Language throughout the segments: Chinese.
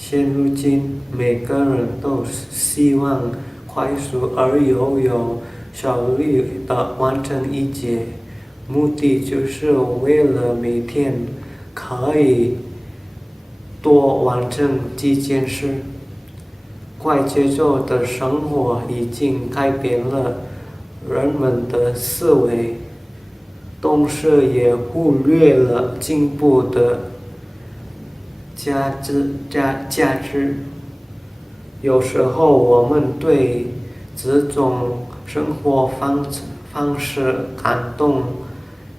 现如今，每个人都希望快速而又有效率地完成一节，目的就是为了每天可以多完成几件事。快节奏的生活已经改变了人们的思维，同时也忽略了进步的价值。有时候我们对这种生活方式感动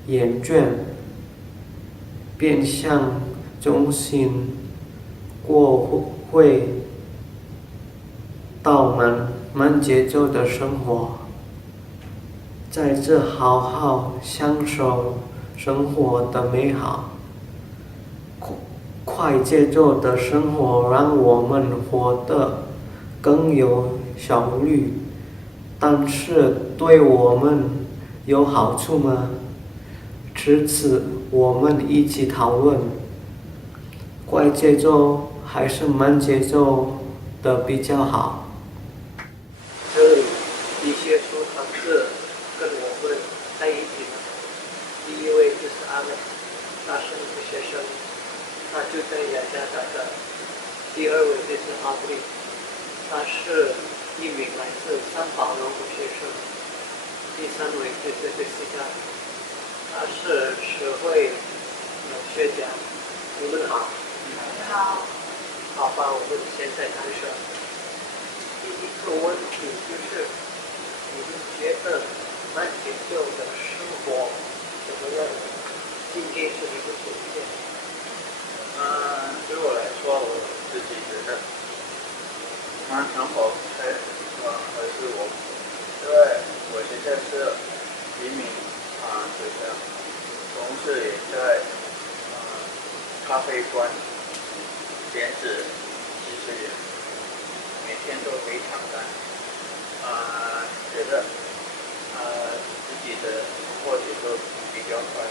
厌倦，便想重新过回到慢节奏的生活，在这好好享受生活的美好。快节奏的生活让我们活得更有效率，但是对我们有好处吗？此次我们一起讨论，快节奏还是慢节奏的比较好。这里一些书同志跟我们在一起呢。第一位就是Alex，他是一个学生，他就在雅加达的。第二位就是 Audrey， 他是一名来自三宝农的学生。第三位就是 Christika， 他是社会学家。你们好。好。好吧，我们现在开始。第一个问题就是，你们觉得慢节奏的生活怎么样？今天是你的主见。对我来说，我自己觉得慢生活才合适我，因为我现在是移民学生，同时也在咖啡馆兼职70年，每天都非常干，觉得自己的生活节奏比较快。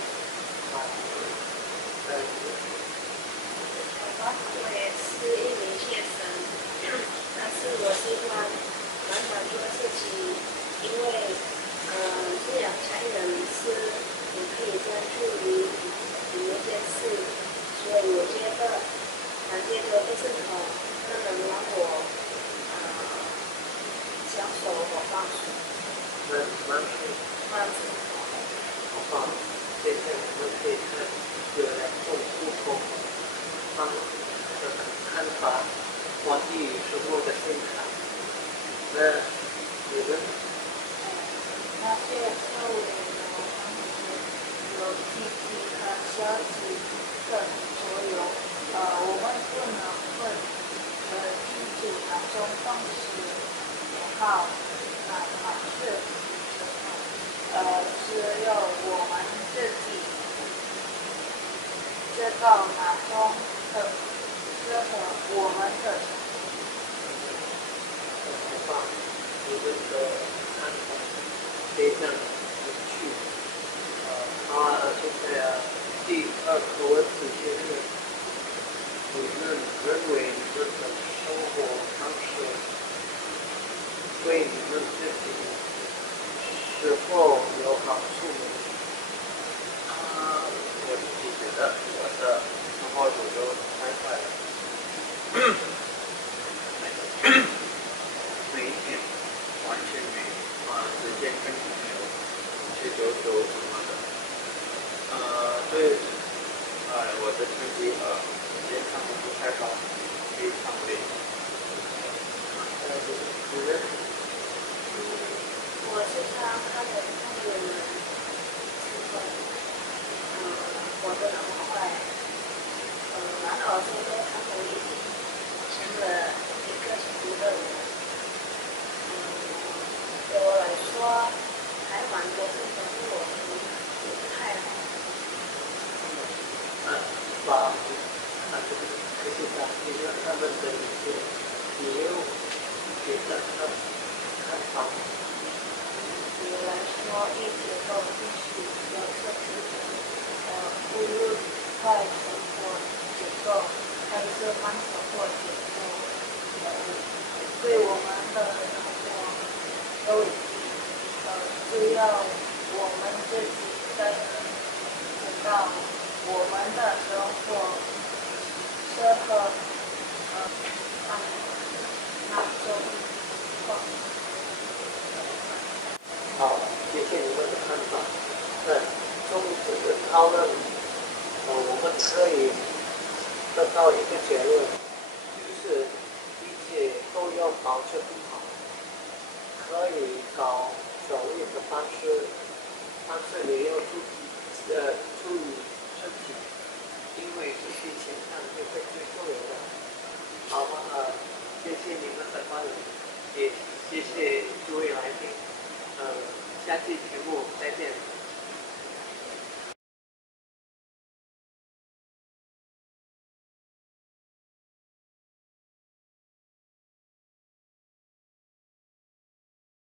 我也是一名学生，但是我喜欢慢慢做事情，因为这样才能是你可以专注于一件事，所以我觉得慢节奏的生活可能让我享受和放松。慢生活。好吧，现在我们可以看有两种不同方的看法，关于生活的现象。那你们？那些作为的方式有积极和消极的作用，我们不能分清楚哪种方式好，哪是不好，只有我们自己知道哪种适合我们的生活。好吧，你们的看法非常有趣。现在第二个问题就是，你们认为你们的生活方式对你们自己是否有好处呢？我自己觉得我的生活节奏太快了，每一天完全没时间跟朋友去走走什么的。对，我的成绩时间上面不太高，非常累。我时常看人活得那么快，然后现在他们已经成了一个成熟的人，对我来说，还蛮多事情我不太好。把这些大学生他们的一些也有觉得看法。对我来说，一直都必须有设置，无论快生活节奏，还是蛮少过节奏，对我们的生活都需要我们自己才能知道我们的生活适合哪种情况。好，谢谢你们的看法。那从这个讨论，我们可以得到一个结论，就是一切都要保持不好，可以搞教育的方式，但是也要注意